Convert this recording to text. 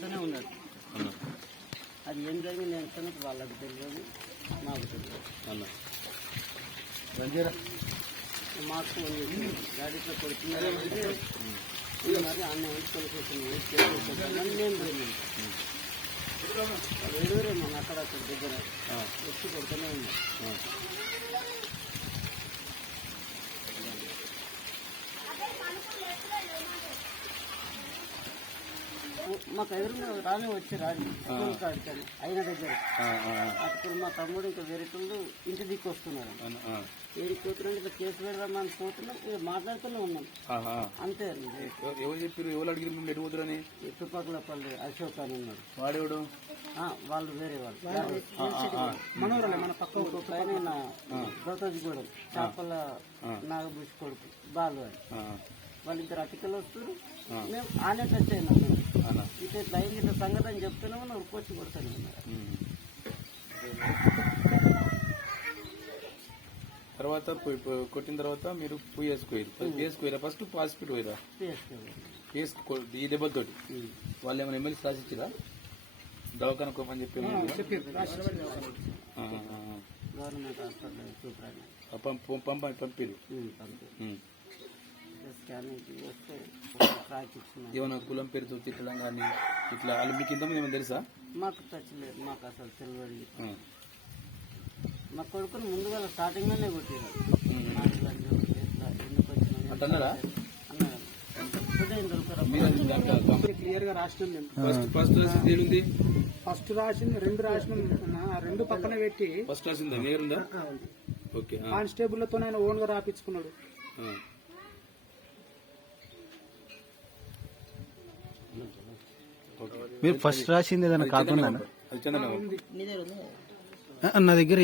కొడుతూనే ఉన్నాడు. అది ఏం జరిగింది ఏంటంటే వాళ్ళకి తెలియదు, మాకు తెలియదు. మాకు గాడిలో కొడుతున్నారంటే మరి అన్న కొడుకుంటున్నాను నేను పోయింది. వేరేమో అక్కడ దగ్గర వచ్చి కొడుతూనే ఉన్నా. మాకు ఎదురుగా రానే వచ్చి రాని కాడికని అయిన దగ్గర అప్పుడు మా తమ్ముడు ఇంకా వేరేటోళ్ళు ఇంటి దిక్కు వస్తున్నారు. ఏది కూతురు ఇట్లా కేసు పెడదామని పోతున్నాం, మాట్లాడుతూనే ఉన్నాం అంతే. ఎవరు చెప్పారు? ఎవరు అడిగిరు ఎటు పోతురని? చుట్టుపక్కలపల్లి అశోక్ అని ఉన్నాడు. వాడేవాడు? వాళ్ళు వేరే వాళ్ళు మనోరలే. మన పక్క ఇంకొక ఆయన గౌతజ్గూడెం చేపల నాగభూషి కొడుకు బాలు అని వాళ్ళిద్దరు అతికలు వస్తారు. మేము ఆనే టచ్ అయినాం. ఇట్లా ఇట్లా అయింది, ఇట్లా సంగతి అని చెప్తూనే ఉన్నా, ఉరుకొచ్చి కొడుతూనే ఉన్నారు. తర్వాత కొట్టిన తర్వాత మీరు వేసుకోరా? ఫస్ట్ హాస్పిటల్ పోయిరా? ఈ దెబ్బతోటి వాళ్ళు ఏమైనా ఎమ్మెల్యే రాసిచ్చిరా? దవాఖాన కోపని చెప్పి గవర్నమెంట్ హాస్పిటల్ పంపిరు. ఏమన్నా కులం పేరుతో తిట్టడం కానీ ఇట్లా వాళ్ళు మీకు ఇంతమంది ఏమైనా తెలుసా? మాకు తెచ్చలేదు, మాకు అసలు తెలియదు. మా కొడుకుని ముందుగా స్టార్టింగ్ లోనే కొట్టారు. అన్నారా? క్లియర్ గా రాసిన ఫస్ట్ రాసింది, రెండు రాసిన రెండు పక్కన పెట్టి ఫస్ట్ రాసిందా? నేరుందా? ఓకే. కానిస్టేబుల్ తో ఆయన ఓన్ గా రాపించుకున్నాడు. మీరు ఫస్ట్ రాసింది ఏదైనా కాకుండా అది చందన నా దగ్గర